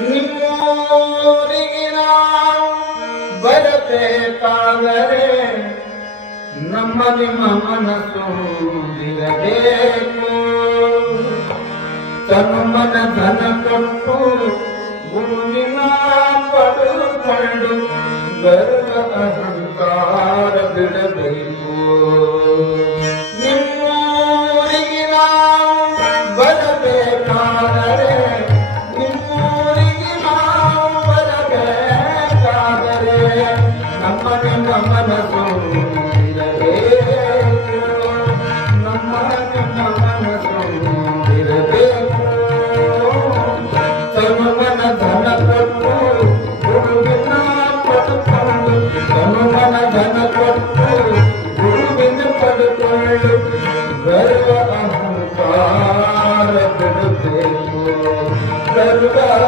ನಿಮ್ಮೂರಿಗೆ ನಾವು ಬರಬೇಕಾದರೆ ನಮ್ಮ ನಿಮ್ಮ ಮನಸ್ಸು ಇರಬೇಕು ತನುಮನ ಧನ ಕೊಟ್ಟು ಗುರುವಿನ ಪಡೆದುಕೊಂಡು ಬರು.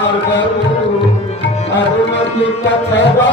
मार करू अरुण की कथवा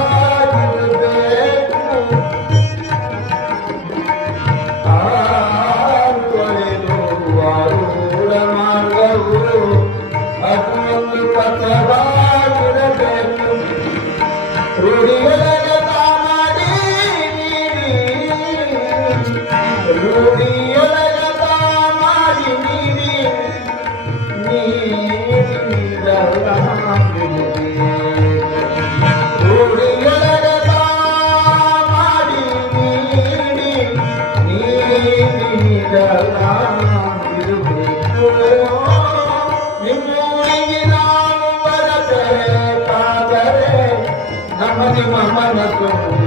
Thank you.